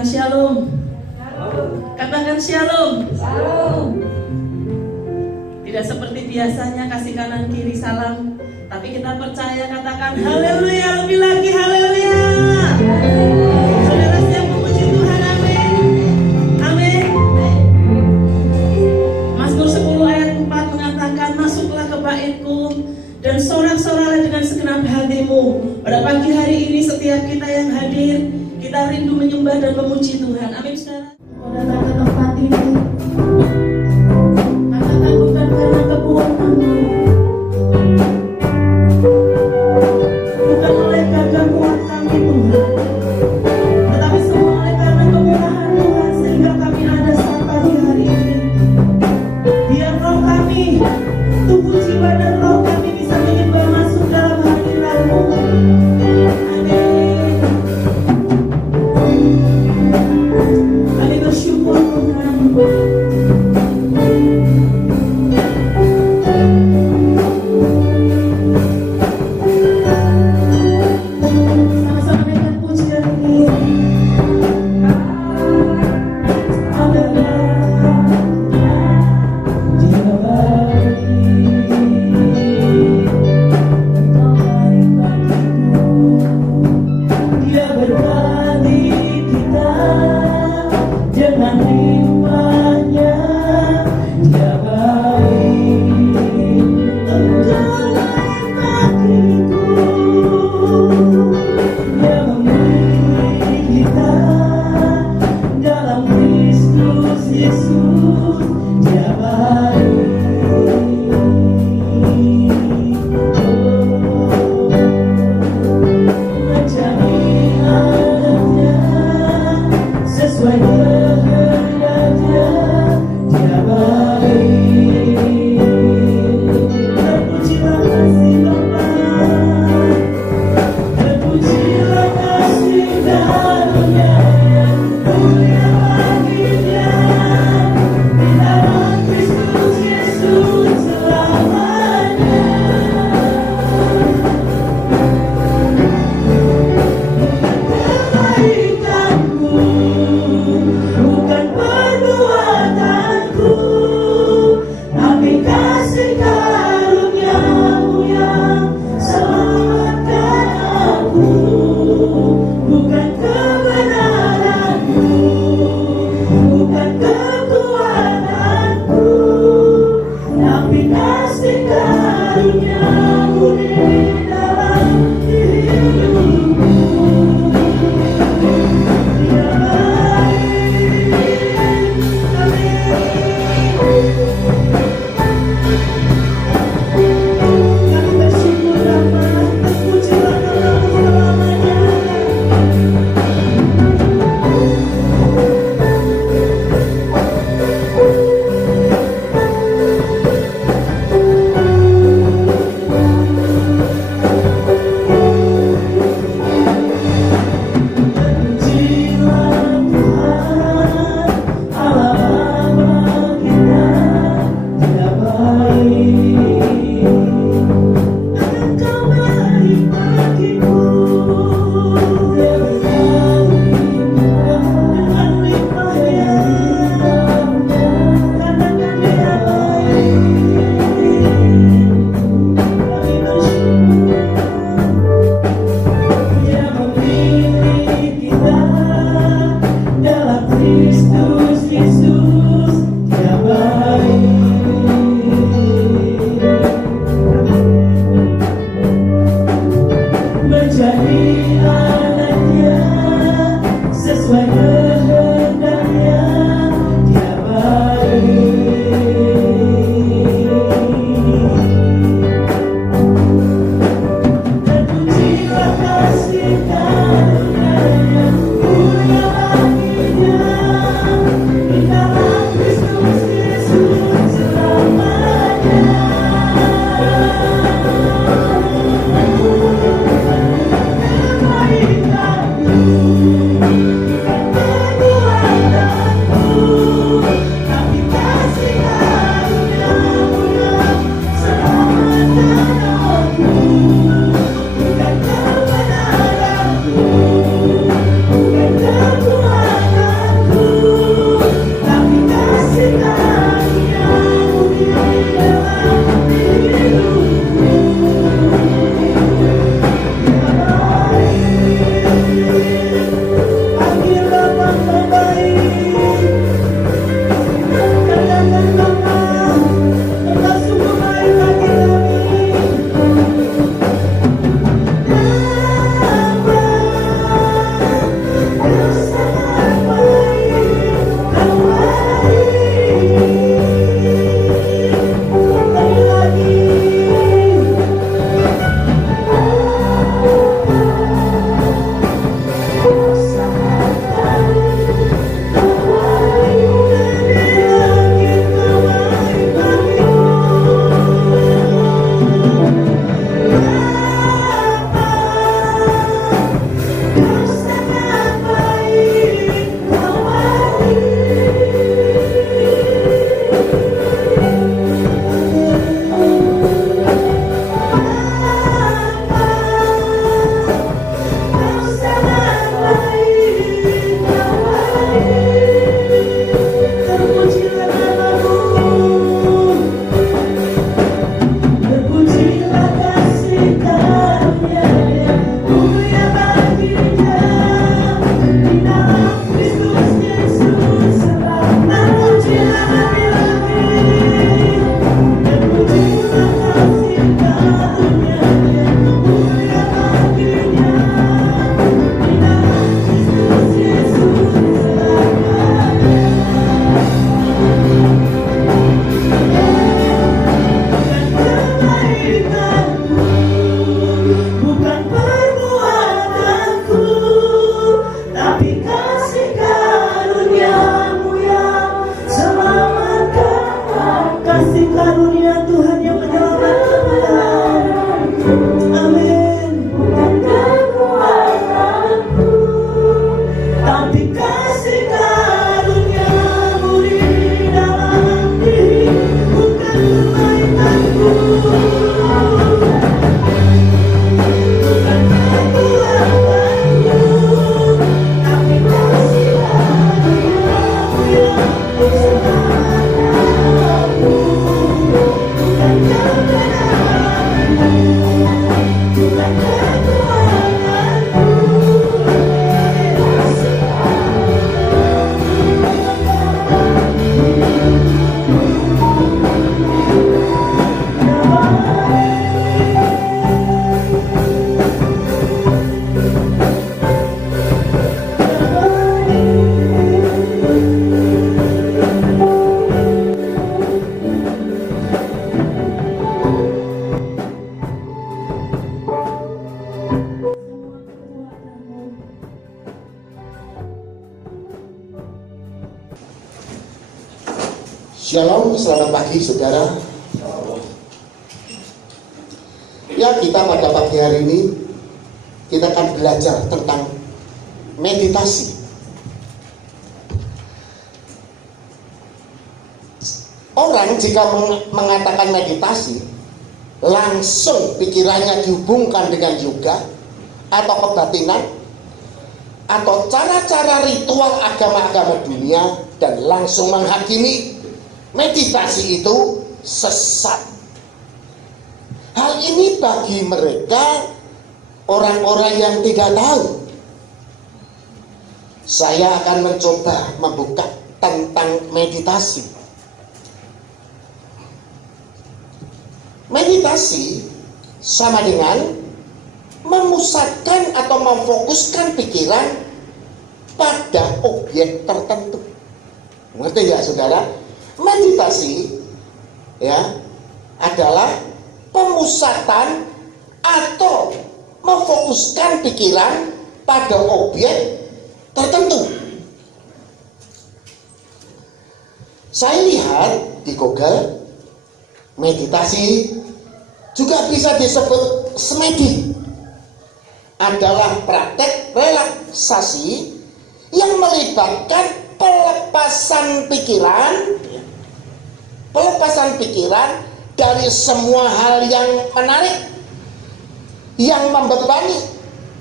Shalom. Katakan shalom. Tidak seperti biasanya kasih kanan kiri salam, tapi kita percaya katakan haleluya, lebih lagi haleluya. Saudara siap memuji Tuhan, amin. Amin. Mazmur 10 ayat 4 mengatakan, masuklah ke baitku dan sorak-soraklah dengan segenap hatimu. Pada pagi hari ini setiap kita yang hadir, kita rindu menyembah dan memuji Tuhan. Amin, saudara. Datang ke tempat ini, katakan bukan karena kekuatanmu, bukan oleh gagah kuat kami Tuhan, tetapi semua oleh karena kemurahan Tuhan, sehingga kami ada saat pagi hari ini. Biar roh kami, tubuh, jiwa dan roh kami bisa menyembah masuk dalam hadirat-Mu. Kami bersyukur Tuhan. Sama-sama naikkan pujian ini. Dia berbagi kita dengan limpahnya, dia baik, engkau baik bagiku, dia memilih kita dalam Kristus Yesus, dia baik. Sesuai kehendaknya, dia baik. Terpujilah kasih Bapa, terpujilah kasih karunia, mulia baginya di dalam Kristus Yesus selamanya. Kebaikanmu bukan perbuatanku, tapi kasih karunia-Mu yang selamatkan aku. Bukan kebenaranku, bukan kekuatanku, tapi kasih karunia-Mu di dalam hidupku. Dia baik, kami bersyukur Bapa, terpujilah nama-Mu selamanya. Terpujilah Tuhan, Allah Bapa kita, dia baik. Engkau baik bagiku, dia berbagi dengan limpahnya, katakan dia baik. Kami bersyukur, dia memilih kita dalam Kristus Yesus, dia baik. Menjadi anaknya sesuai kehendaknya, dia baik. Terpujilah kasih karunia-Nya, mulia baginya di dalam Kristus Yesus selamanya. Kebaikanmu bukan kasih karunia-Mu yang selamatkan, kasih karunia Tuhan yang menyelamatkan. Amin. Bukan kekuatanku, tapi kasih karunia-Mu di dalam diri, bukan kebaikanku. Shalom, selamat pagi saudara. Ya, kita pada pagi hari ini kita akan belajar tentang meditasi. Orang jika mengatakan meditasi, langsung pikirannya dihubungkan dengan yoga atau kebatinan atau cara-cara ritual agama-agama dunia dan langsung menghakimi meditasi itu sesat. Hal ini bagi mereka orang-orang yang tidak tahu. Saya akan mencoba membuka tentang meditasi. Meditasi sama dengan memusatkan atau memfokuskan pikiran pada objek tertentu. Mengerti ya saudara? Meditasi ya adalah pemusatan atau memfokuskan pikiran pada objek tertentu. Saya lihat di Google, meditasi juga bisa disebut semedi, adalah praktek relaksasi yang melibatkan pelepasan pikiran dari semua hal yang menarik, yang membebani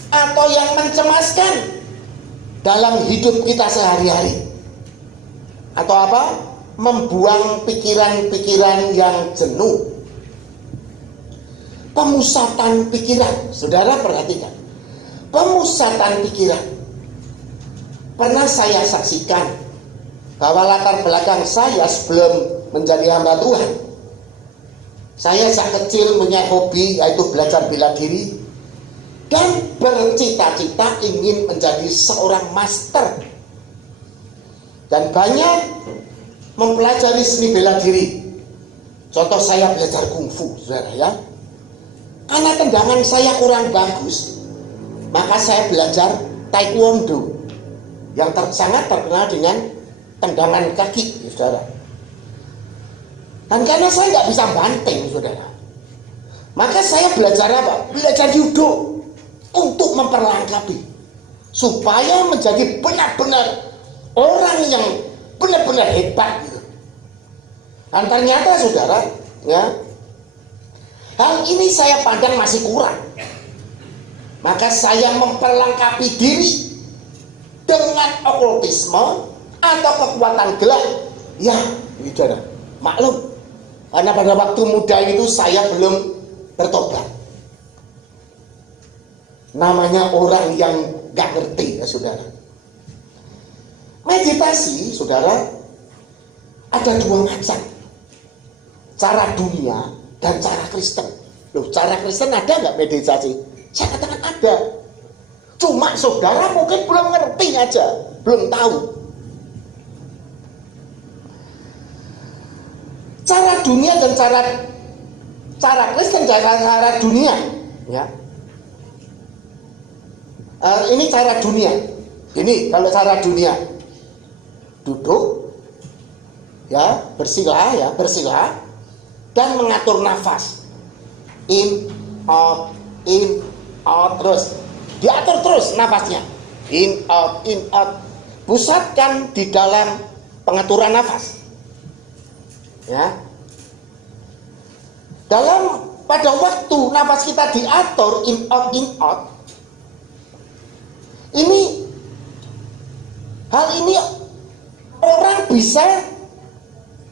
atau yang mencemaskan dalam hidup kita sehari-hari. Atau apa? Membuang pikiran-pikiran yang jenuh. Pemusatan pikiran. Saudara perhatikan. Pemusatan pikiran. Pernah saya saksikan bahwa latar belakang saya sebelum menjadi hamba Tuhan, saya sejak kecil punya hobi yaitu belajar bela diri dan bercita-cita ingin menjadi seorang master, dan banyak mempelajari seni bela diri. Contoh, saya belajar kungfu, saudara ya. Karena tendangan saya kurang bagus, maka saya belajar taekwondo yang sangat terkenal dengan tendangan kaki, saudara. Dan karena saya nggak bisa banting, saudara, maka saya belajar apa? Belajar judo untuk memperlengkapi, supaya menjadi benar-benar orang yang benar-benar hebat gitu. Dan ternyata, saudara, ya, hal ini saya pandang masih kurang. Maka saya memperlengkapi diri dengan okultisme atau kekuatan gelap. Ya, saudara, maklum, karena pada waktu muda itu saya belum bertobat. Namanya orang yang gak ngerti ya saudara. Meditasi, saudara, ada dua macam. Cara dunia dan cara Kristen. Loh, cara Kristen ada nggak meditasi? Saya katakan ada. Cuma saudara mungkin belum ngerti aja, belum tahu. Cara dunia dan cara Kristen, cara dunia, ya. Ini cara dunia. Ini kalau cara dunia, duduk, ya bersila dan mengatur nafas, in out, terus diatur terus nafasnya, in out. Pusatkan di dalam pengaturan nafas, ya. Pada waktu nafas kita diatur in out, hal ini orang bisa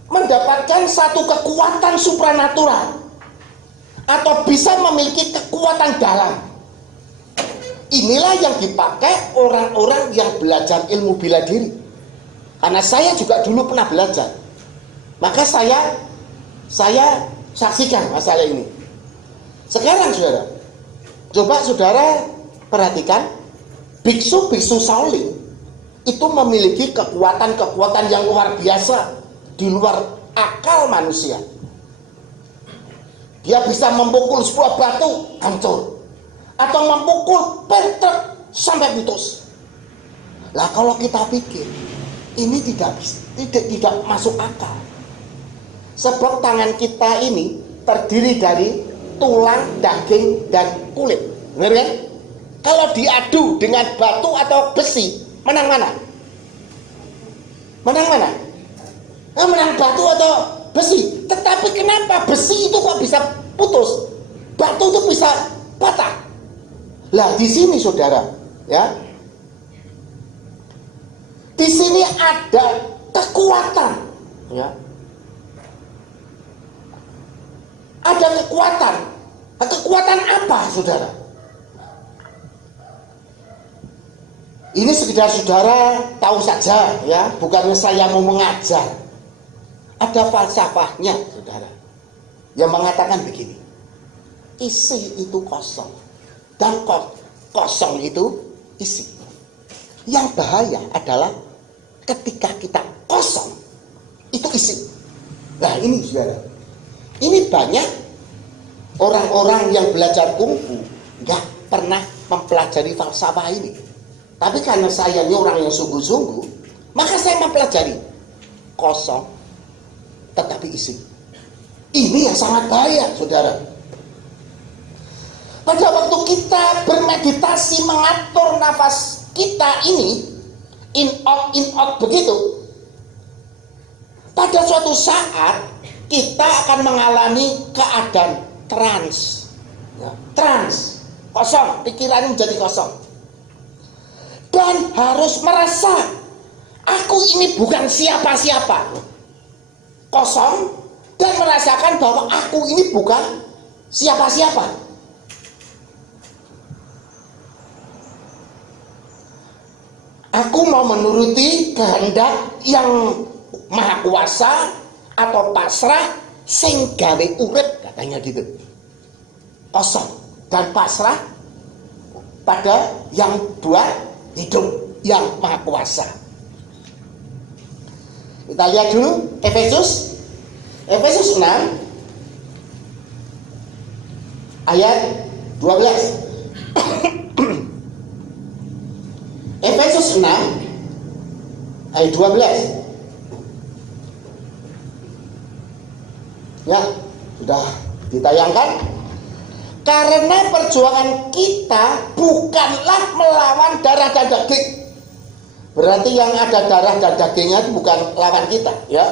mendapatkan satu kekuatan supranatural atau bisa memiliki kekuatan dalam. Inilah yang dipakai orang-orang yang belajar ilmu bela diri. Karena saya juga dulu pernah belajar, maka saya saksikan masalah ini. Sekarang saudara, coba saudara perhatikan, biksu-biksu Shaolin itu memiliki kekuatan-kekuatan yang luar biasa, di luar akal manusia. Dia bisa memukul sebuah batu hancur, atau memukul pentek sampai putus. Lah kalau kita pikir ini tidak masuk akal. Sebab tangan kita ini terdiri dari tulang, daging, dan kulit. Benar kan? Kalau diadu dengan batu atau besi, menang mana? Menang mana? Menang batu atau besi. Tetapi kenapa besi itu kok bisa putus? Batu itu bisa patah. Lah di sini saudara, ya. Di sini ada kekuatan, ya. Ada kekuatan. Kekuatan apa, saudara? Ini sekedar saudara tahu saja, ya. Bukannya saya mau mengajar. Ada falsafahnya, saudara, yang mengatakan begini: isi itu kosong, dan kosong itu isi. Yang bahaya adalah ketika kita kosong, itu isi. Nah ini saudara, ini banyak orang-orang yang belajar kungfu nggak pernah mempelajari falsafah ini. Tapi karena saya ini orang yang sungguh-sungguh, maka saya mempelajari. Kosong tetapi isi. Ini yang sangat bahaya, saudara. Pada waktu kita bermeditasi mengatur nafas kita ini, in out begitu, pada suatu saat kita akan mengalami keadaan trans, ya, trans, kosong, pikiran menjadi kosong, dan harus merasa aku ini bukan siapa-siapa, kosong, dan merasakan bahwa aku ini bukan siapa-siapa. Aku mau menuruti kehendak yang maha kuasa atau pasrah sing gawe urip, katanya gitu. Kosong dan pasrah pada yang buat hidup, yang maha kuasa. Kita lihat dulu Efesus 6 ayat 12. Efesus 6 ayat 12. Ya, sudah ditayangkan. Karena perjuangan kita bukanlah melawan darah dan daging. Berarti yang ada darah dan dagingnya itu bukan lawan kita, ya.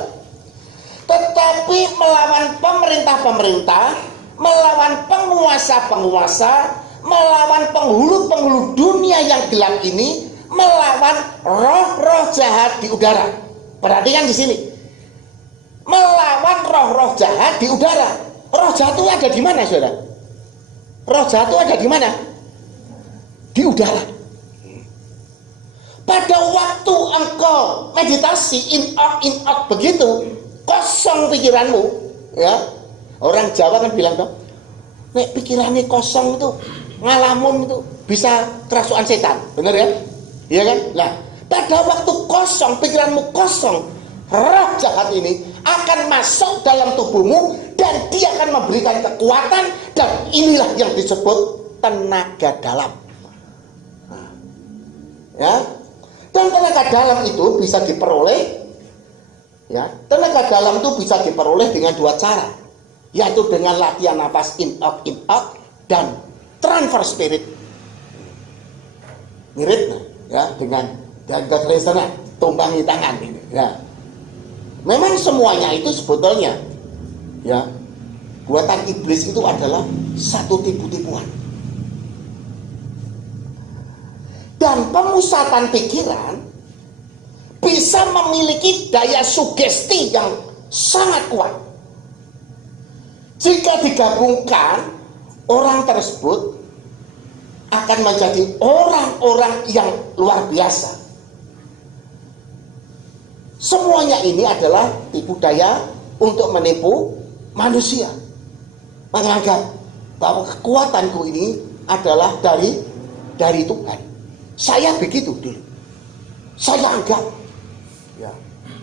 Tetapi melawan pemerintah-pemerintah, melawan penguasa-penguasa, melawan penghulu-penghulu dunia yang gelap ini, melawan roh-roh jahat di udara. Perhatikan di sini. Melawan roh-roh jahat di udara. Roh jahat itu ada di mana, saudara? Roh jahat itu ada di mana? Di udara. Pada waktu engkau meditasi in out begitu, kosong pikiranmu, ya. Orang Jawa kan bilang dong, nek pikirannya kosong itu, ngalamun itu bisa kerasukan setan, bener ya? Iya kan? Nah, pada waktu kosong, pikiranmu kosong, roh jahat ini akan masuk dalam tubuhmu dan dia akan memberikan kekuatan, dan inilah yang disebut tenaga dalam. Nah, ya, Dan tenaga dalam itu bisa diperoleh, ya, tenaga dalam itu bisa diperoleh dengan dua cara, yaitu dengan latihan nafas in out dan transfer spirit. Mirip, ya, dengan God resonance, tumbangi tangan ini. Ya. Memang semuanya itu sebetulnya, ya, buatan iblis itu adalah satu tipu-tipuan. Dan pemusatan pikiran bisa memiliki daya sugesti yang sangat kuat. Jika digabungkan, orang tersebut akan menjadi orang-orang yang luar biasa. Semuanya ini adalah tipu daya untuk menipu manusia, menganggap bahwa kekuatanku ini adalah dari Tuhan. Saya begitu dulu. Saya anggap, ya,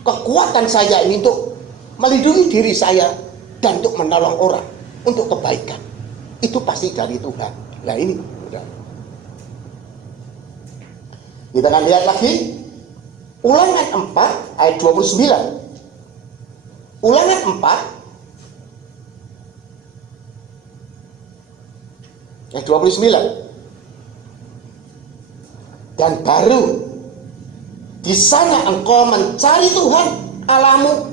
kekuatan saya ini untuk melindungi diri saya dan untuk menolong orang, untuk kebaikan. Itu pasti dari Tuhan. Nah ini, udah. Kita akan lihat lagi Ulangan 4 ayat 29. Ulangan 4 ayat 29. Dan baru di sana engkau mencari Tuhan Allahmu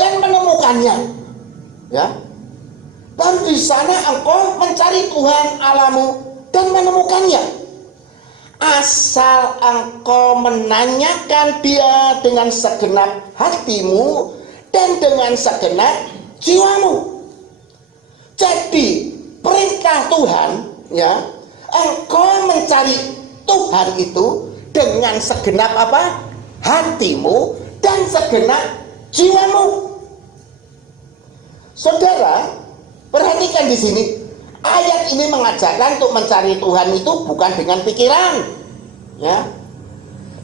dan menemukannya. Ya. Dan di sana engkau mencari Tuhan Allahmu dan menemukannya. Asal engkau menanyakan Dia dengan segenap hatimu dan dengan segenap jiwamu. Jadi perintah Tuhan, ya, engkau mencari Tuhan itu dengan segenap apa? Hatimu dan segenap jiwamu. Saudara, perhatikan di sini. Ayat ini mengajarkan untuk mencari Tuhan itu bukan dengan pikiran, ya,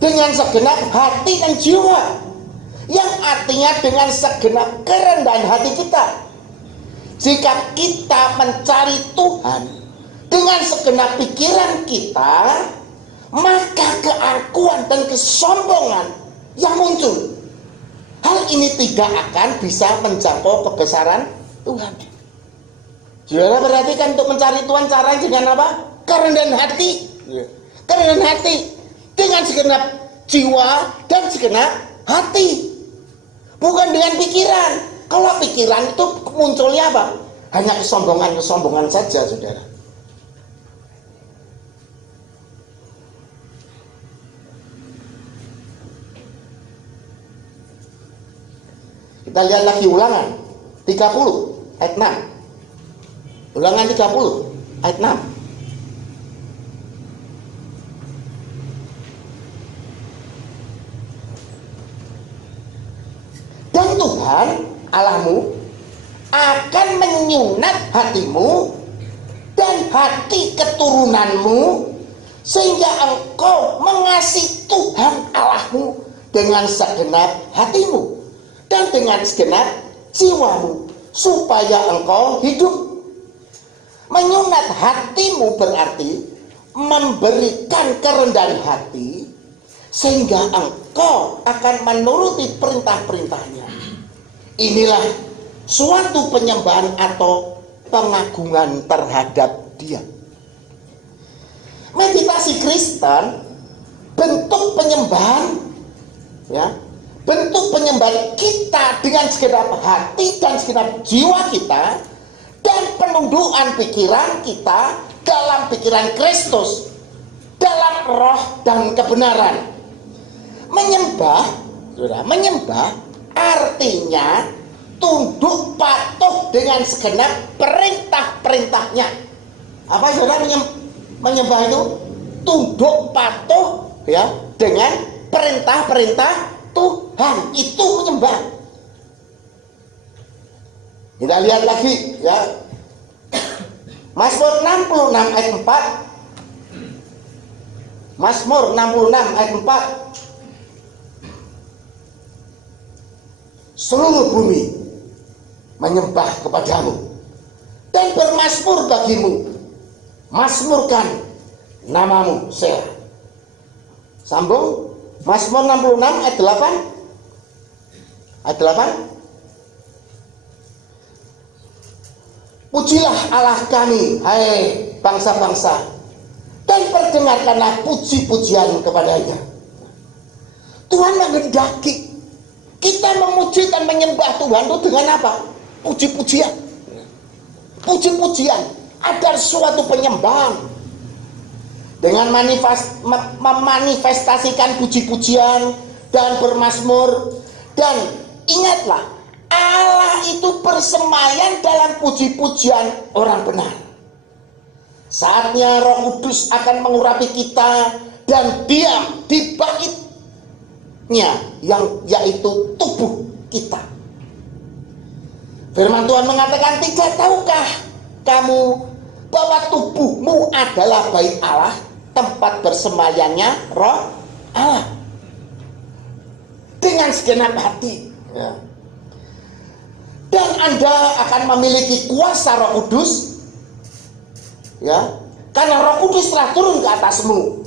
dengan segenap hati dan jiwa, yang artinya dengan segenap kerendahan hati kita. Jika kita mencari Tuhan dengan segenap pikiran kita, maka keangkuhan dan kesombongan yang muncul, hal ini tidak akan bisa menjangkau kebesaran Tuhan. Saudara perhatikan, untuk mencari Tuhan caranya dengan apa? Kerendahan hati. Kerendahan hati dengan segenap jiwa dan segenap hati, bukan dengan pikiran. Kalau pikiran itu munculnya apa? Hanya kesombongan saja, saudara. Kita lihat lagi Ulangan 30 ayat 6. Ulangan 30 ayat 6. Dan Tuhan Allahmu akan menyunat hatimu dan hati keturunanmu, sehingga engkau mengasihi Tuhan Allahmu dengan segenap hatimu dan dengan segenap jiwamu, supaya engkau hidup. Menyunat hatimu berarti memberikan kerendahan hati, sehingga engkau akan menuruti perintah-perintahnya. Inilah suatu penyembahan atau pengagungan terhadap Dia. Meditasi Kristen, bentuk penyembahan, ya, bentuk penyembahan kita dengan segenap hati dan segenap jiwa kita, dan penundukan pikiran kita dalam pikiran Kristus, dalam roh dan kebenaran. Menyembah artinya tunduk patuh dengan segenap perintah-perintahnya. Apa saudara menyembah itu? Tunduk patuh, ya, dengan perintah-perintah Tuhan. Itu menyembah. Kita lihat lagi, ya, Mazmur 66 ayat 4. Mazmur 66 ayat 4. Seluruh bumi menyembah kepadamu dan bermazmur bagimu, mazmurkan namamu. Selah. Sambung, Mazmur 66 ayat 8. Ayat 8. Pujilah Allah kami, hai bangsa-bangsa, dan perdengarkanlah puji-pujian kepadanya. Tuhan menghendaki kita memuji dan menyembah Tuhan itu dengan apa? Puji-pujian. Puji-pujian. Ada suatu penyembahan. Dengan memanifestasikan puji-pujian dan bermazmur. Dan ingatlah, Allah itu bersemayam dalam puji-pujian orang benar. Saatnya Roh Kudus akan mengurapi kita dan diam di baitnya, yang yaitu tubuh kita. Firman Tuhan mengatakan, tidak tahukah kamu bahwa tubuhmu adalah bait Allah, tempat bersemayamnya Roh Allah. Dengan segenap hati, ya. Dan Anda akan memiliki kuasa Roh Kudus, ya, karena Roh Kudus telah turun ke atasmu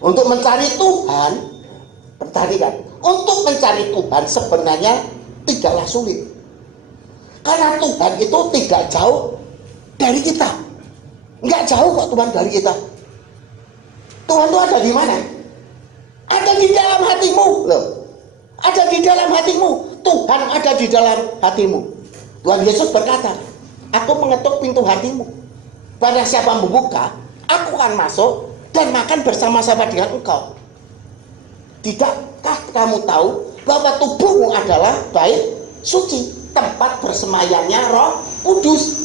untuk mencari Tuhan. Perhatikan, untuk mencari Tuhan sebenarnya tidaklah sulit, karena Tuhan itu tidak jauh dari kita. Nggak jauh kok Tuhan dari kita. Tuhan itu ada di mana? Ada di dalam hatimu loh. Ada di dalam hatimu. Tuhan ada di dalam hatimu. Tuhan Yesus berkata, aku mengetuk pintu hatimu. Pada siapa membuka, aku akan masuk dan makan bersama-sama dengan engkau. Tidakkah kamu tahu bahwa tubuhmu adalah bait suci, tempat bersemayamnya Roh Kudus?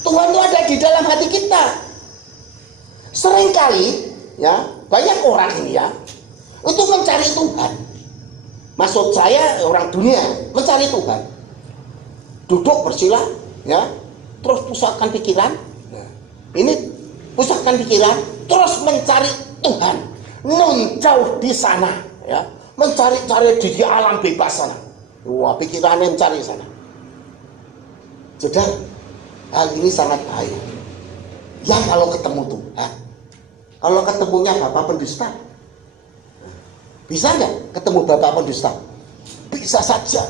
Tuhan itu ada di dalam hati kita. Seringkali, ya, banyak orang ini ya, untuk mencari Tuhan. Maksud saya orang dunia mencari Tuhan. Duduk bersila, ya, terus pusatkan pikiran. Ini pusatkan pikiran, terus mencari Tuhan. Nun jauh di sana, ya, mencari-cari di alam bebas sana. Wah, pikirannya mencari sana. Saudara, hal ini sangat bahaya. Ya, kalau ketemu Tuhan, kalau ketemunya Bapak pendusta, bisa nggak ketemu Bapak pendusta? Bisa saja.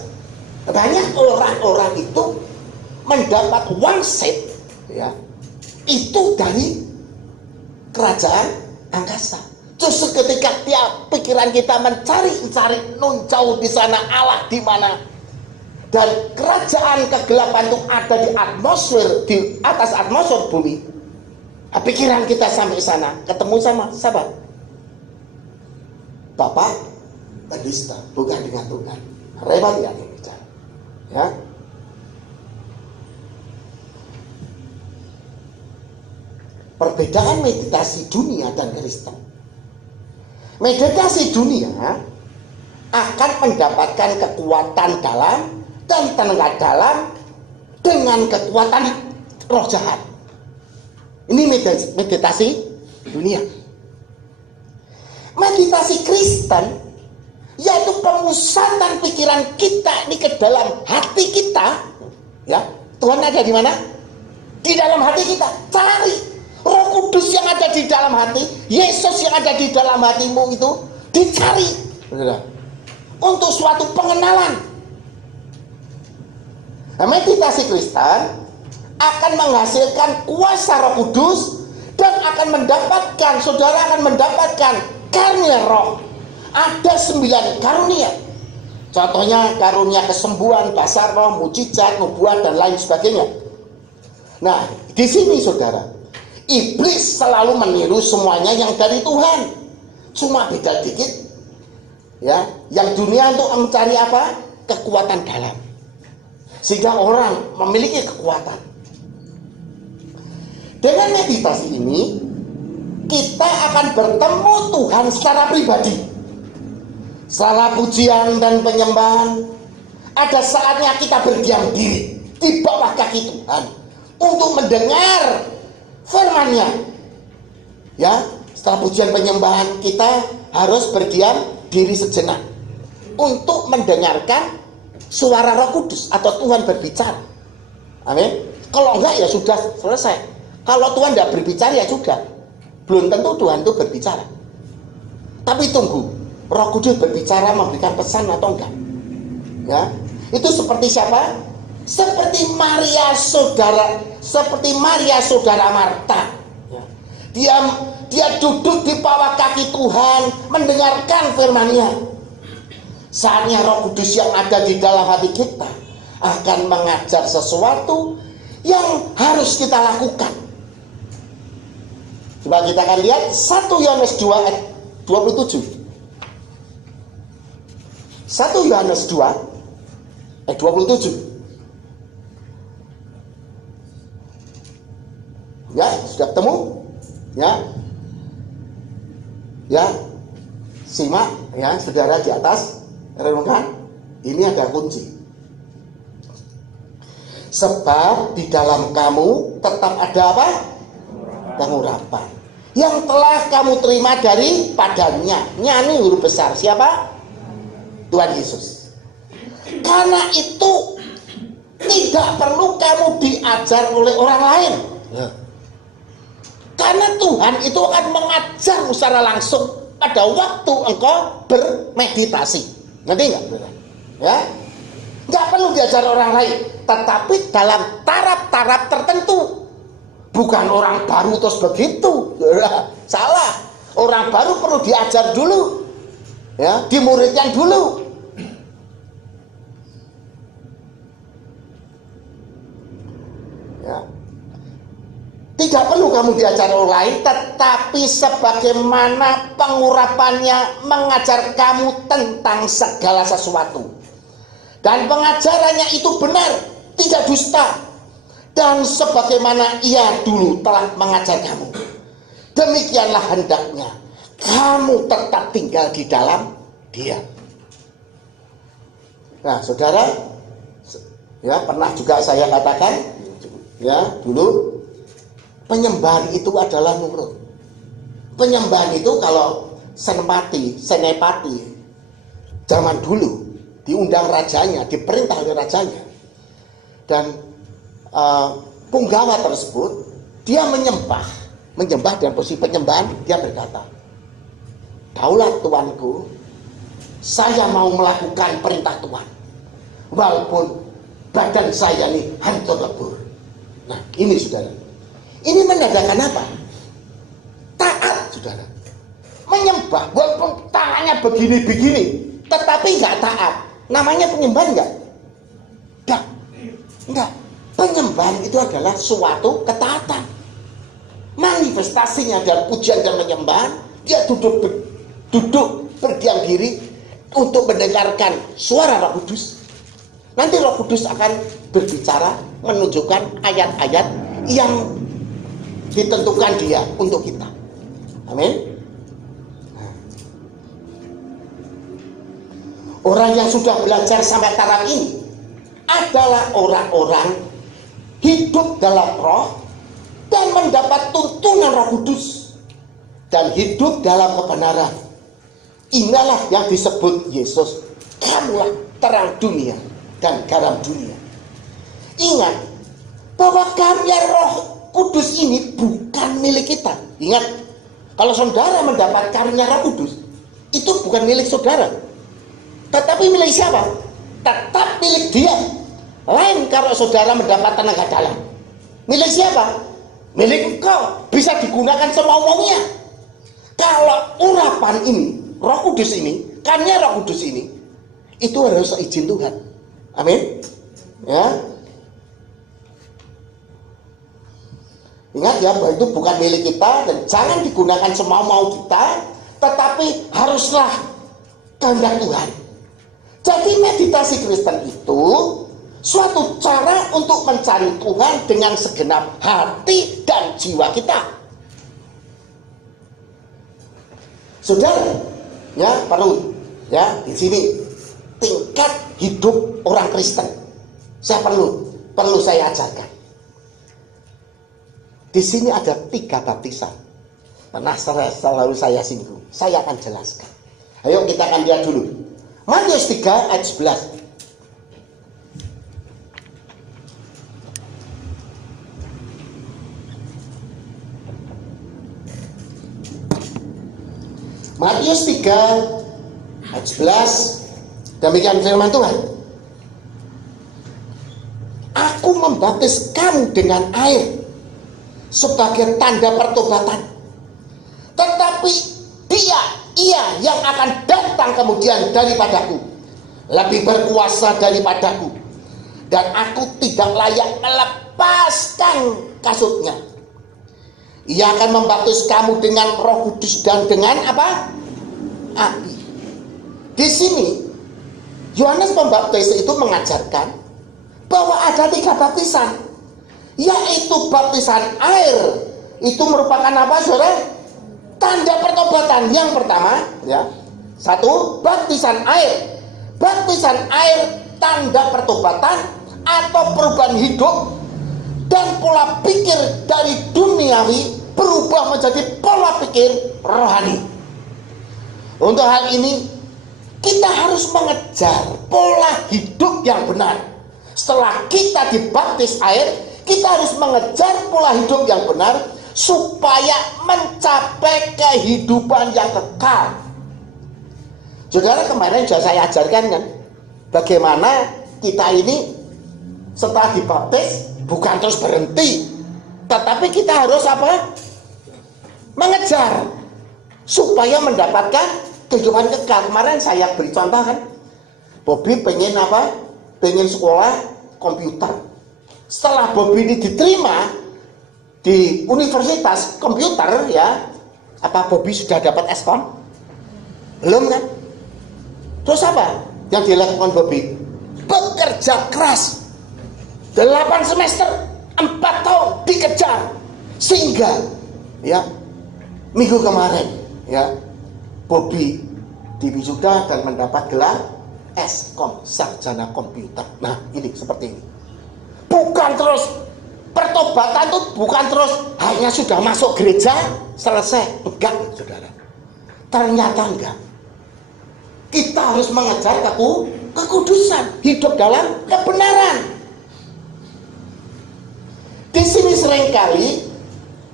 Banyak orang-orang itu mendapat wangsit, ya, itu dari kerajaan angkasa. Terus ketika tiap pikiran kita mencari nun jauh di sana Allah di mana, dan kerajaan kegelapan itu ada di atmosfer, di atas atmosfer bumi. Pikiran kita sampai sana, ketemu sama siapa? Bapak pendusta, bukan dengan Tuhan. Repot ya ini bicara. Ya. Perbedaan meditasi dunia dan Kristen. Meditasi dunia akan mendapatkan kekuatan dalam dan tenaga dalam dengan kekuatan roh jahat. Ini meditasi dunia. Meditasi Kristen yaitu pemusatan pikiran kita ini ke dalam hati kita. Ya, Tuhan ada di mana? Di dalam hati kita. Cari Roh Kudus yang ada di dalam hati, Yesus yang ada di dalam hatimu itu dicari. Untuk suatu pengenalan. Nah, meditasi Kristen akan menghasilkan kuasa Roh Kudus dan akan mendapatkan, saudara akan mendapatkan karunia roh. Ada 9 karunia. Contohnya karunia kesembuhan, bahasa roh, mujizat, nubuat, dan lain sebagainya. Nah, di sini saudara, iblis selalu meniru semuanya yang dari Tuhan. Cuma beda dikit. Ya, yang dunia untuk mencari apa? Kekuatan dalam. Sehingga orang memiliki kekuatan. Dengan meditasi ini, kita akan bertemu Tuhan secara pribadi. Setelah pujian dan penyembahan, ada saatnya kita berdiam diri di bawah kaki Tuhan untuk mendengar firman-Nya. Ya, setelah pujian penyembahan kita harus berdiam diri sejenak untuk mendengarkan suara Roh Kudus atau Tuhan berbicara. Amin. Kalau enggak ya sudah selesai. Kalau Tuhan tidak berbicara ya sudah. Belum tentu Tuhan itu berbicara. Tapi tunggu, Roh Kudus berbicara memberikan pesan atau enggak? Ya, itu seperti siapa? Seperti Maria saudara Marta. Ya. Dia duduk di bawah kaki Tuhan, mendengarkan firman-Nya. Saatnya Roh Kudus yang ada di dalam hati kita akan mengajar sesuatu yang harus kita lakukan. Coba kita akan lihat 1 Yohanes 2 ayat 27. 1 Yohanes 2 ayat 27. Ya, sudah ketemu? Ya. Ya. Simak ya, saudara di atas. Renungkan. Ini ada kunci. Sebab di dalam kamu tetap ada apa? Pengurapan yang telah kamu terima daripadanya. Ini huruf besar. Siapa? Tuhan Yesus. Karena itu tidak perlu kamu diajar oleh orang lain. Karena Tuhan itu akan mengajarmu secara langsung pada waktu engkau bermeditasi. Ngerti nggak? Ya, nggak perlu diajar orang lain, tetapi dalam taraf-taraf tertentu. Bukan orang baru terus begitu. Salah. Orang baru perlu diajar dulu. Ya, dimuridkan dulu. Ya. Tidak perlu kamu diajar orang lain, tetapi sebagaimana pengurapannya mengajar kamu tentang segala sesuatu. Dan pengajarannya itu benar, tidak dusta. Dan sebagaimana ia dulu telah mengajar kamu, demikianlah hendaknya kamu tetap tinggal di dalam Dia. Nah, saudara, ya pernah juga saya katakan, ya dulu penyembahan itu adalah nurut. Penyembahan itu kalau senepati zaman dulu diundang rajanya, diperintah oleh rajanya, dan punggawa tersebut dia menyembah dalam posisi penyembahan. Dia berkata, "Daulat Tuanku, saya mau melakukan perintah Tuhan walaupun badan saya ini hancur lebur." Nah, ini saudara, ini menandakan apa? Taat, saudara. Menyembah walaupun tangannya begini-begini, tetapi nggak taat. Namanya penyembahan nggak? Enggak. Penyembahan itu adalah suatu ketaatan. Manifestasinya dalam pujian dan penyembahan, dia duduk berdiam diri untuk mendengarkan suara Roh Kudus. Nanti Roh Kudus akan berbicara, menunjukkan ayat-ayat yang ditentukan Dia untuk kita. Amin. Orang yang sudah belajar sampai taraf ini adalah orang-orang hidup dalam roh dan mendapat tuntunan Roh Kudus dan hidup dalam kebenaran. Inilah yang disebut Yesus, kamulah terang dunia dan garam dunia. Ingat bahwa karya Roh Kudus ini bukan milik kita. Ingat, kalau saudara mendapat karunia Roh Kudus, itu bukan milik saudara, tetapi milik siapa? Tetap milik Dia. Lain kalau saudara mendapat tenaga dalam. Milik siapa? Milik engkau. Bisa digunakan semau-maunya. Kalau urapan ini, Roh Kudus ini, karunia Roh Kudus ini, itu harus izin Tuhan. Amin. Ya. Ingat ya, bahwa itu bukan milik kita dan jangan digunakan semau-mau kita, tetapi haruslah kehendak Tuhan. Jadi meditasi Kristen itu suatu cara untuk mencari Tuhan dengan segenap hati dan jiwa kita. Saudara, ya perlu ya di sini tingkat hidup orang Kristen. Saya perlu saya ajarkan. Di sini ada 3 baptisan. Pernah selalu saya singgung. Saya akan jelaskan. Ayo kita akan lihat dulu. Matius 3 ayat 11. Matius Matius 3 ayat 11, demikian firman Tuhan. Aku membaptis kamu dengan air sebagai tanda pertobatan, tetapi ia yang akan datang kemudian daripadaku lebih berkuasa daripadaku, dan aku tidak layak melepaskan kasutnya. Ia akan membaptis kamu dengan Roh Kudus dan dengan apa? Api. Di sini Yohanes Pembaptis itu mengajarkan bahwa ada 3 baptisan, yaitu baptisan air. Itu merupakan apa, saudara? Tanda pertobatan. Yang pertama, ya, 1, baptisan air. Baptisan air tanda pertobatan atau perubahan hidup dan pola pikir dari duniawi berubah menjadi pola pikir rohani. Untuk hal ini kita harus mengejar pola hidup yang benar. Setelah kita dibaptis air, kita harus mengejar pola hidup yang benar supaya mencapai kehidupan yang kekal. Saudara, kemarin sudah saya ajarkan kan, bagaimana kita ini setelah dibaptis bukan terus berhenti, tetapi kita harus apa? Mengejar supaya mendapatkan kehidupan kekal. Kemarin saya beri contoh kan, Bobby pengen apa? Pengen sekolah komputer. Setelah Bobby ini diterima di universitas komputer, ya, apa Bobby sudah dapat Eskom? Belum kan? Terus apa yang dilakukan Bobby? Bekerja keras 8 semester, 4 tahun dikejar, sehingga ya minggu kemarin ya Bobby diwisuda dan mendapat gelar Eskom, sarjana komputer. Nah, ini seperti ini. Bukan terus pertobatan itu bukan terus hanya sudah masuk gereja selesai. Enggak, saudara. Ternyata enggak. Kita harus mengejar kekudusan, hidup dalam kebenaran. Di sini seringkali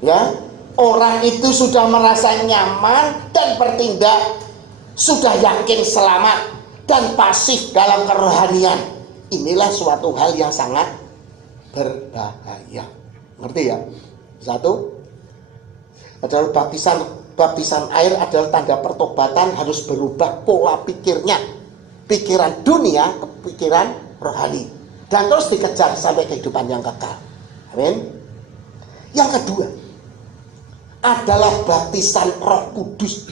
ya orang itu sudah merasa nyaman dan bertindak sudah yakin selamat dan pasif dalam kerohanian. Inilah suatu hal yang sangat berbahaya. Ngerti ya? 1 adalah baptisan air adalah tanda pertobatan, harus berubah pola pikirnya, pikiran dunia ke pikiran rohani, dan terus dikejar sampai kehidupan yang kekal. Amin. Yang kedua adalah baptisan Roh Kudus.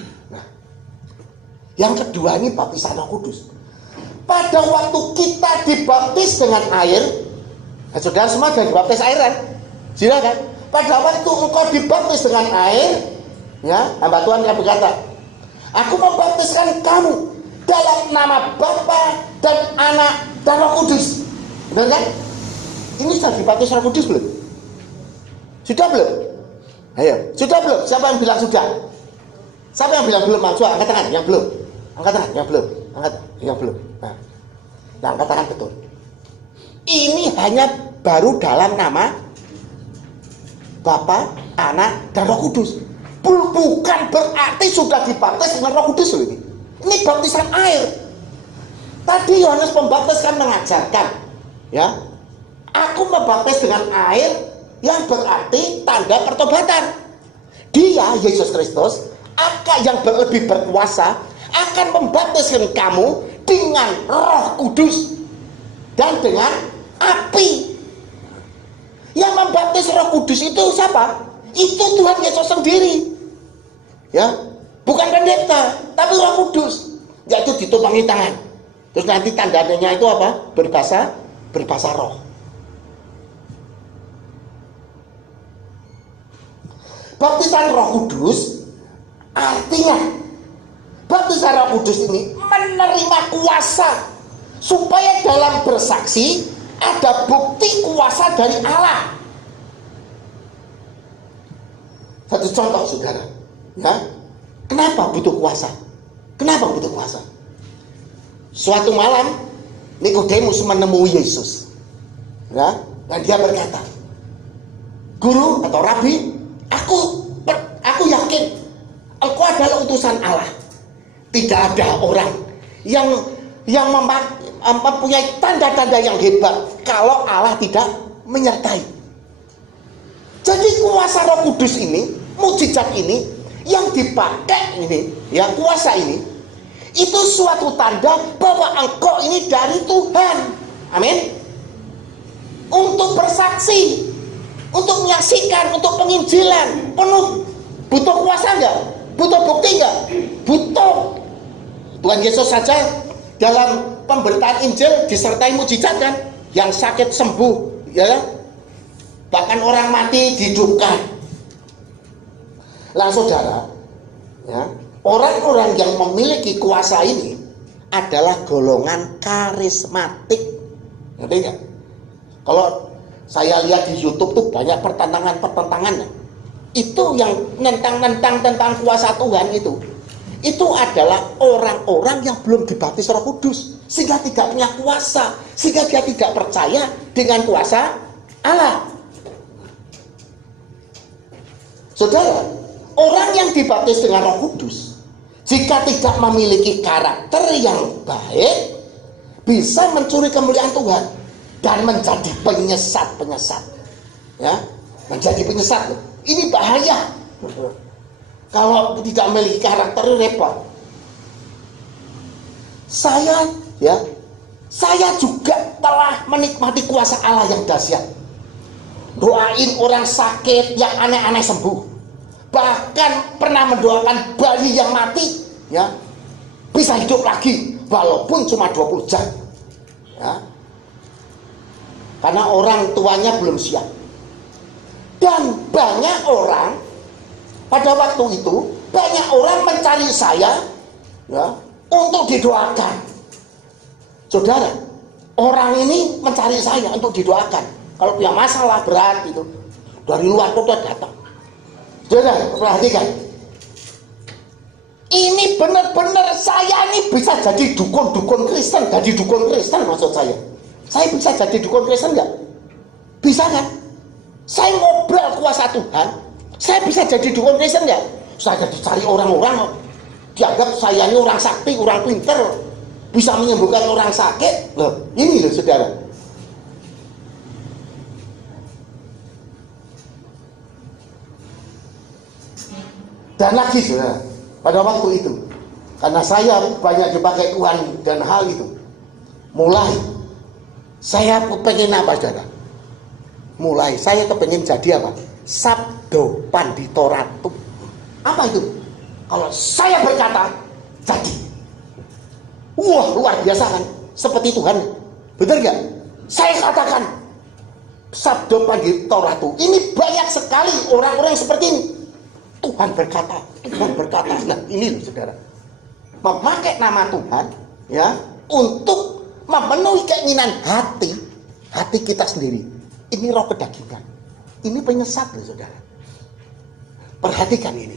Yang kedua ini baptisan Roh Kudus. Pada waktu kita dibaptis dengan air, saudara semua sudah dibaptis air kan? Silakan. Pada waktu engkau dibaptis dengan air, ya, hamba Tuhan yang berkata, aku membaptiskan kamu dalam nama Bapa dan Anak dan Roh Kudus. Benar kan? Ini sudah dibaptis Roh Kudus belum? Sudah belum? Ayo, sudah belum? Siapa yang bilang sudah? Siapa yang bilang belum? Coba angkat tangan yang belum. Angkat tangan yang belum. Angkat yang belum. Nah, angkat tangan betul. Ini hanya baru dalam nama Bapa, Anak, dan Roh Kudus. Bukan berarti sudah dibaptis dengan Roh Kudus loh ini. Ini baptisan air. Tadi Yohanes Pembaptis kan mengajarkan, ya, aku membaptis dengan air yang berarti tanda pertobatan. Dia, Yesus Kristus, akan yang lebih berkuasa, akan membaptiskan kamu dengan Roh Kudus dan dengan api. Yang membaptis Roh Kudus itu siapa? Itu Tuhan Yesus sendiri, ya, bukan pendeta, tapi Roh Kudus, yaitu ditumpangi tangan. Terus nanti tandanya itu apa? Berbahasa roh. Baptisan Roh Kudus artinya baptisan Roh Kudus ini menerima kuasa supaya dalam bersaksi ada bukti kuasa dari Allah. Satu contoh saudara, ya, kenapa butuh kuasa? Kenapa butuh kuasa? Suatu malam Nikodemus menemui Yesus, ya, dan dia berkata, Guru atau Rabi, aku yakin engkau adalah utusan Allah. Tidak ada orang yang mempunyai tanda-tanda yang hebat kalau Allah tidak menyertai. Jadi kuasa Roh Kudus ini, mukjizat ini yang dipakai ini, ya kuasa ini, itu suatu tanda bahwa engkau ini dari Tuhan. Amin. Untuk bersaksi, untuk menyaksikan, untuk penginjilan, penuh. Butuh kuasa enggak? Butuh bukti enggak? Butuh. Tuhan Yesus saja dalam pemberitaan Injil disertai mukjizat kan, yang sakit sembuh, ya, bahkan orang mati dihidupkan. Lah saudara, ya, orang-orang yang memiliki kuasa ini adalah golongan karismatik. Ngerti nggak? Kalau saya lihat di YouTube tuh banyak pertentangan-pertentangannya. Itu yang nentang tentang kuasa Tuhan itu adalah orang-orang yang belum dibaptis Roh Kudus, sehingga tidak punya kuasa, sehingga dia tidak percaya dengan kuasa Allah. Saudara, orang yang dibaptis dengan Roh Kudus, jika tidak memiliki karakter yang baik, bisa mencuri kemuliaan Tuhan dan menjadi penyesat. Ya, menjadi penyesat. Ini bahaya. Kalau tidak memiliki karakter, repot. Saya juga telah menikmati kuasa Allah yang dahsyat. Doain orang sakit yang aneh-aneh sembuh. Bahkan pernah mendoakan bayi yang mati, ya, bisa hidup lagi walaupun cuma 20 jam. Ya. Karena orang tuanya belum siap. Dan banyak orang pada waktu itu, banyak orang mencari saya, ya, untuk didoakan. Saudara, orang ini mencari saya untuk didoakan. Kalau punya masalah berat itu, dari luar kota datang. Saudara, perhatikan. Ini benar-benar saya ini bisa jadi dukun Kristen, maksud saya. Saya bisa jadi dukun Kristen nggak? Bisa kan? Saya ngobrol kuasa Tuhan, saya bisa jadi dukun Kristen nggak? Saya dicari orang-orang, dianggap saya ini orang sakti, orang pinter, bisa menyembuhkan orang sakit. Loh, ini loh saudara. Dan lagi saudara, pada waktu itu, karena saya banyak dipakai Tuhan dan hal itu, mulai saya pengen apa saudara? Mulai saya kepengen jadi apa? Sabdo Pandito Ratu. Apa itu? Kalau saya berkata, jadi. Wah, luar biasa kan? Seperti Tuhan. Betul gak? Saya katakan Sabdo Pandito Ratu. Ini banyak sekali orang-orang yang seperti ini. Tuhan berkata. Nah, ini loh saudara. Memakai nama Tuhan, ya, untuk memenuhi keinginan hati kita sendiri. Ini roh kedagingan. Ini penyesat loh saudara. Perhatikan ini.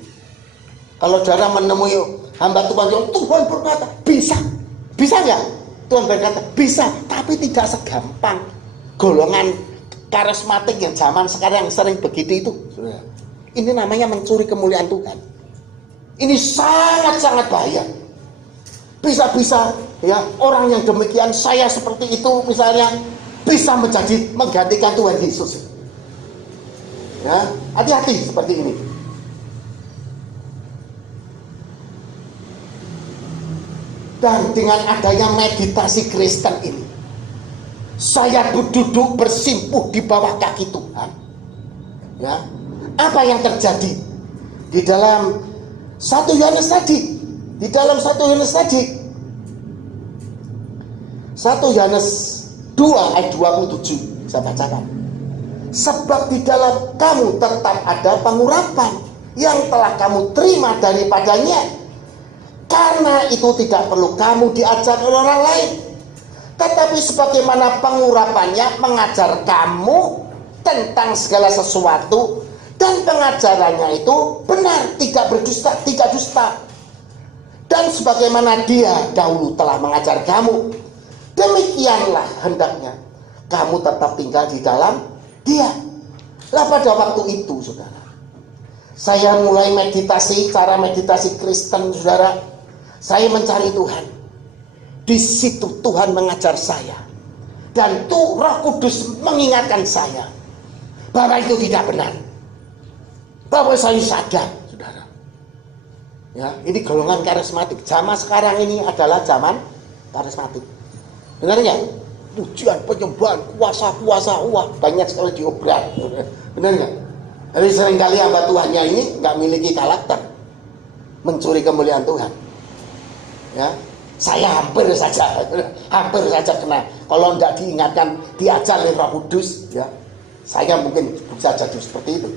Kalau saudara menemui hamba Tuhan berkata, bisa nggak? Tuhan berkata, bisa. Tapi tidak segampang golongan karismatik yang zaman sekarang sering begitu itu. Saudara. Ini namanya mencuri kemuliaan Tuhan. Ini sangat-sangat bahaya. Bisa-bisa ya orang yang demikian, saya seperti itu misalnya, bisa menggantikan Tuhan Yesus. Ya, hati-hati seperti ini. Dan dengan adanya meditasi Kristen ini, saya duduk bersimpuh di bawah kaki Tuhan. Ya, apa yang terjadi di dalam 1 Yohanes tadi? Di dalam 1 Yohanes tadi, 1 Yohanes 2 ayat 27, saya bacakan. Sebab di dalam kamu tetap ada pengurapan yang telah kamu terima daripadanya, karena itu tidak perlu kamu diajar oleh orang lain, tetapi sebagaimana pengurapannya mengajar kamu tentang segala sesuatu, dan pengajarannya itu benar, tidak berdusta, tidak dusta. Dan sebagaimana dia dahulu telah mengajar kamu, demikianlah hendaknya kamu tetap tinggal di dalam dia. Lah pada waktu itu saudara, saya mulai meditasi, cara meditasi Kristen saudara. Saya mencari Tuhan. Di situ Tuhan mengajar saya. Dan tuh Roh Kudus mengingatkan saya bahwa itu tidak benar. Bahwa saya sadar, saudara. Ya, ini golongan karismatik. Zaman sekarang ini adalah zaman karismatik. Benar nggak? Pujian, penyembahan, kuasa, wah banyak sekali diobral. Benar nggak? Jadi seringkali hamba Tuhannya ini nggak memiliki karakter, mencuri kemuliaan Tuhan. Ya, saya hampir saja kena. Kalau tidak diingatkan, diajar oleh Roh Kudus, ya, saya mungkin bisa jadi seperti itu.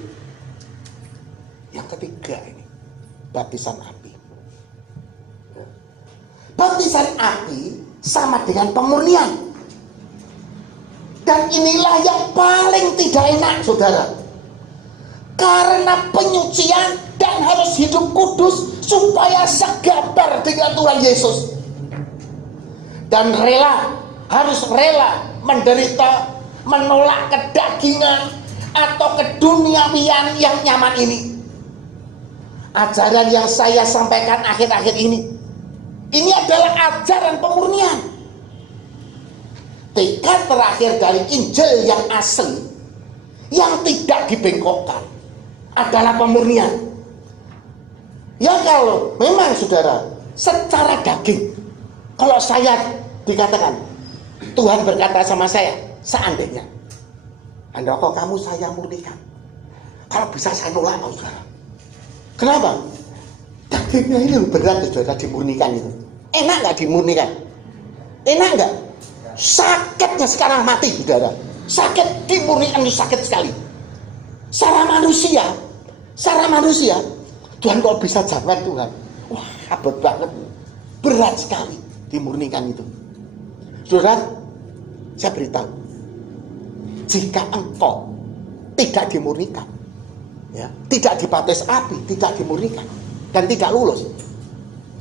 Yang ketiga ini, baptisan api. Ya. Baptisan api sama dengan pemurnian. Dan inilah yang paling tidak enak, saudara. Karena penyucian dan harus hidup kudus supaya segambar dengan Tuhan Yesus. Dan harus rela menderita, menolak kedagingan atau keduniawian yang nyaman ini. Ajaran yang saya sampaikan akhir-akhir ini adalah ajaran pemurnian. Tekad terakhir dari Injil yang asli, yang tidak dibengkokkan, adalah pemurnian. Ya, kalau memang saudara secara daging, kalau saya dikatakan, Tuhan berkata sama saya, seandainya Anda kok kamu saya murnikan, kalau bisa saya nolak, saudara. Kenapa? Dagingnya ini berat, saudara, dimurnikan itu. Enak nggak dimurnikan? Enak nggak? Sakitnya sekarang mati, saudara. Sakit dimurnikan itu sakit sekali. Secara manusia, Tuhan kok bisa jangan Tuhan? Wah, abot banget, berat sekali dimurnikan itu. Saudara, saya beritahu, jika engkau tidak dimurnikan, ya, tidak dibaptis api, tidak dimurnikan, dan tidak lulus,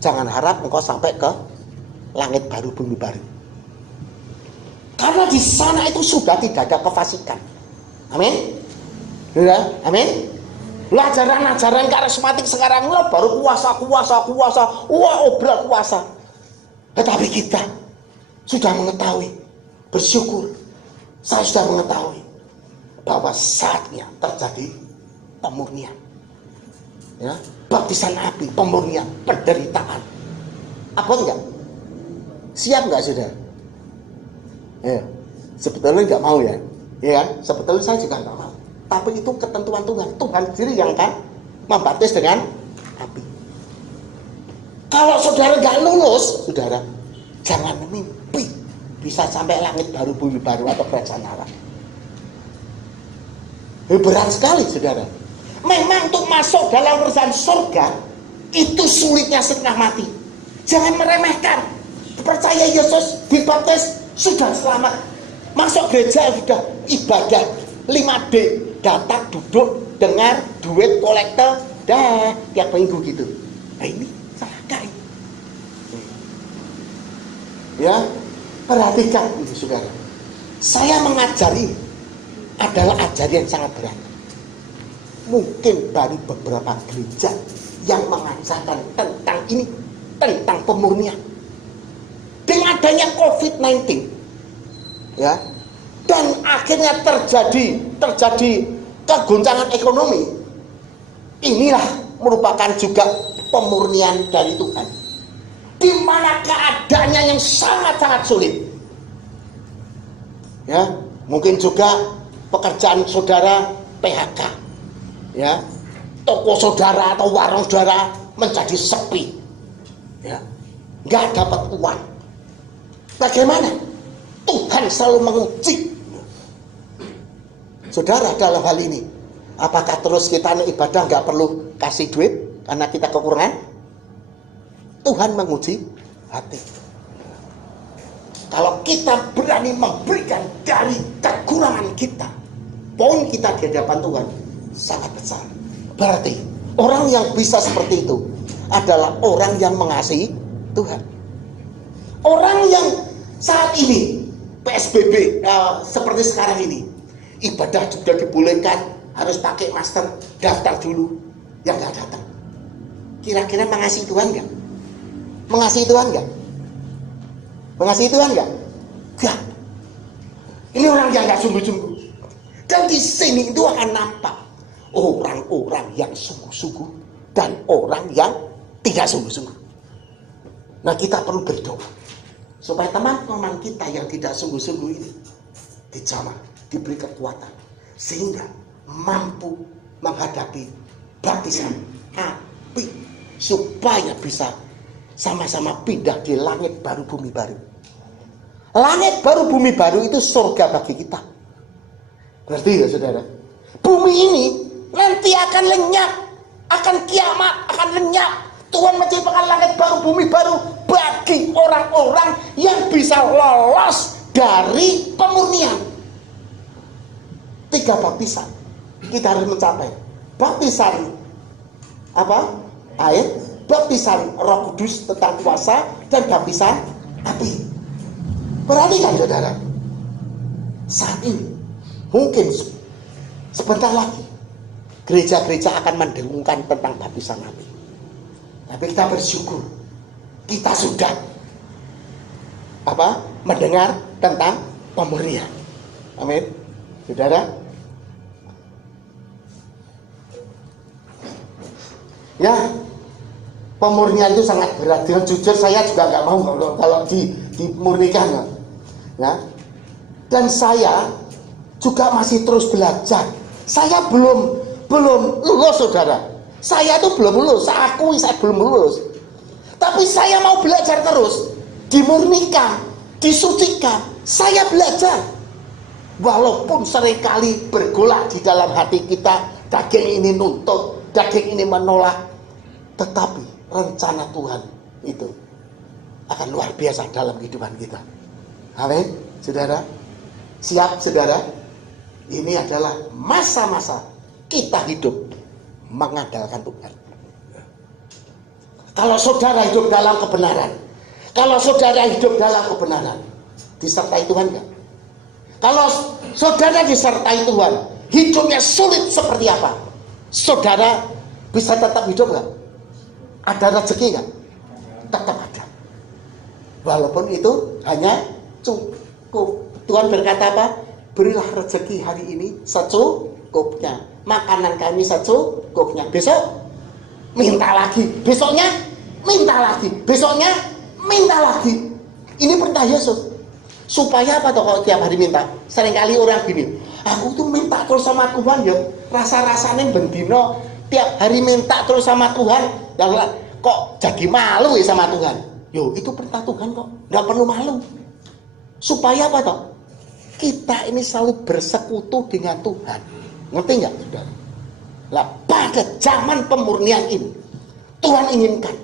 jangan harap engkau sampai ke langit baru, bumi baru. Karena di sana itu sudah tidak ada kefasikan. Amin. Ya, amin. Ajaran-ajaran karismatik sekarang lah baru kuasa, wah obral kuasa. Tetapi kita sudah mengetahui, bersyukur, saya sudah mengetahui bahwa saatnya terjadi pemurnian. Ya, baptisan api, pemurnian, penderitaan. Apa enggak? Siap enggak, saudara? Ya, sebetulnya nggak mau ya, ya, sebetulnya saya juga nggak mau. Tapi itu ketentuan Tuhan. Tuhan sendiri yang akan membaptis dengan api. Kalau saudara nggak lulus, saudara jangan mimpi bisa sampai langit baru, bumi baru atau kerajaan Allah. Berat sekali, saudara. Memang untuk masuk dalam kerajaan surga itu sulitnya setengah mati. Jangan meremehkan. Percaya Yesus, dibaptis, sudah selamat. Masuk gereja sudah ibadah 5D, datang, duduk, dengar, duit, kolektor, dah tiap minggu gitu. Nah ini celaka ini. Ya, perhatikan ini, saudara. Saya mengajari adalah ajaran yang sangat berat. Mungkin baru beberapa gereja yang mengajarkan tentang ini, tentang pemurnian. Dengan adanya COVID-19, ya, dan akhirnya terjadi kegoncangan ekonomi. Inilah merupakan juga pemurnian dari Tuhan, di mana keadaannya yang sangat-sangat sulit. Ya, mungkin juga pekerjaan saudara PHK, ya, toko saudara atau warung saudara menjadi sepi, ya, nggak dapat uang. Bagaimana? Tuhan selalu menguji saudara dalam hal ini. Apakah terus kita ibadah nggak perlu kasih duit karena kita kekurangan? Tuhan menguji hati. Kalau kita berani memberikan dari kekurangan kita, poin kita di hadapan Tuhan sangat besar. Berarti orang yang bisa seperti itu adalah orang yang mengasihi Tuhan. Orang yang saat ini PSBB seperti sekarang ini, ibadah sudah dibolehkan, harus pakai masker, daftar dulu, yang nggak datang. Kira-kira mengasihi Tuhan nggak? Mengasihi Tuhan enggak? Mengasihi Tuhan enggak? Enggak. Ini orang yang enggak sungguh-sungguh. Dan di sini itu akan nampak orang-orang yang sungguh-sungguh dan orang yang tidak sungguh-sungguh. Nah, kita perlu berdoa supaya teman-teman kita yang tidak sungguh-sungguh ini dijamah, diberi kekuatan sehingga mampu menghadapi baptisan api supaya bisa sama-sama pindah di langit baru bumi baru. Langit baru bumi baru itu surga bagi kita. Berarti ya saudara, bumi ini nanti akan lenyap, akan kiamat, akan lenyap. Tuhan menciptakan langit baru bumi baru bagi orang-orang yang bisa lolos dari pemurnian. 3 baptisan kita harus mencapai. Baptisan apa? Air, baptisan Roh Kudus tentang kuasa, dan baptisan api. Perhatikan saudara, saat ini mungkin sebentar lagi gereja-gereja akan mendengungkan tentang baptisan api. Tapi kita bersyukur kita sudah mendengar tentang pemurnian. Amin. Saudara, ya, pemurnian itu sangat berat. Dengan jujur saya juga nggak mau kalau dimurnikan, ya. Dan saya juga masih terus belajar. Saya belum lulus, saudara. Saya itu belum lulus. Saya akui saya belum lulus. Tapi saya mau belajar terus. Dimurnikan, disucikan. Saya belajar. Walaupun seringkali bergolak di dalam hati kita, daging ini nuntut, daging ini menolak, tetapi rencana Tuhan itu akan luar biasa dalam kehidupan kita. Amin, saudara. Siap, saudara? Ini adalah masa-masa kita hidup mengandalkan Tuhan. Kalau saudara hidup dalam kebenaran, disertai Tuhan enggak? Kalau saudara disertai Tuhan, hidupnya sulit seperti apa? Saudara bisa tetap hidup enggak? Ada rezeki enggak? Tetap ada. Walaupun itu hanya cukup. Tuhan berkata apa? Berilah rezeki hari ini secukupnya, makanan kami secukupnya. Besok minta lagi, besoknya minta lagi, besoknya minta lagi. Ini perintah Yesus. Supaya apa toh kalau tiap hari minta? Seringkali orang gini, aku tuh minta terus sama Tuhan ya, rasa-rasanya bendino tiap hari minta terus sama Tuhan, kok jadi malu ya sama Tuhan. Yo, itu perintah Tuhan kok, nggak perlu malu. Supaya apa toh? Kita ini selalu bersekutu dengan Tuhan. Ngerti nggak, saudara? Lah, pada zaman pemurnian ini, Tuhan inginkan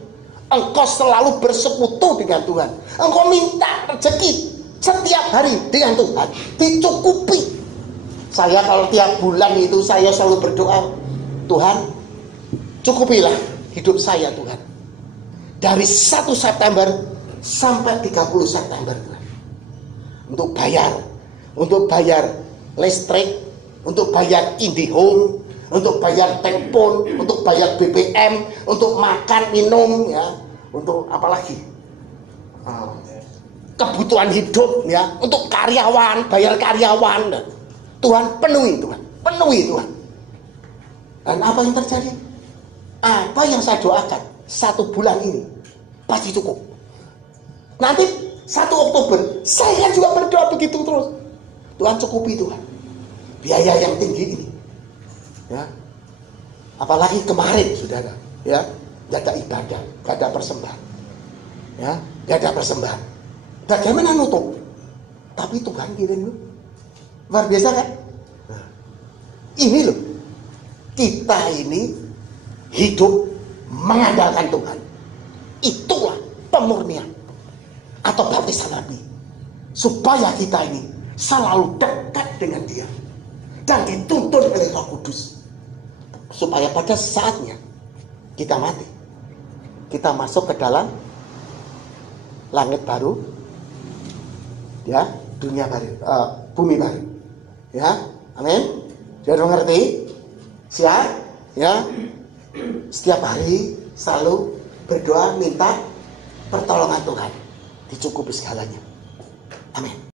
engkau selalu bersekutu dengan Tuhan. Engkau minta rezeki setiap hari dengan Tuhan, dicukupi. Saya kalau tiap bulan itu saya selalu berdoa, Tuhan, cukupilah hidup saya Tuhan. Dari 1 September sampai 30 September Tuhan. Untuk bayar listrik, untuk bayar IndiHome, untuk bayar telepon, untuk bayar BBM, untuk makan minum, ya, untuk apa lagi? Kebutuhan hidup, ya, untuk karyawan, bayar karyawan. Tuhan penuhi Tuhan. Dan apa yang terjadi? Apa yang saya doakan 1 bulan ini pasti cukup. Nanti 1 Oktober saya juga berdoa begitu terus. Tuhan cukupi Tuhan. Biaya yang tinggi ini. Ya. Apalagi kemarin, saudara, ya, gak ada ibadah, gak ada persembahan. Ya, gak ada persembahan. Bagaimana nutup? Tapi Tuhan kirim loh. Luar biasa kan? Nah, ini loh. Kita ini hidup mengandalkan Tuhan. Itulah pemurnian atau baptisan api. Supaya kita ini selalu dekat dengan Dia dan dituntun oleh Roh Kudus, supaya pada saatnya kita mati, kita masuk ke dalam langit baru, ya, dunia baru, bumi baru, ya, amin. Jadi mengerti? Siap, ya. Setiap hari selalu berdoa minta pertolongan Tuhan dicukupi segalanya. Amin.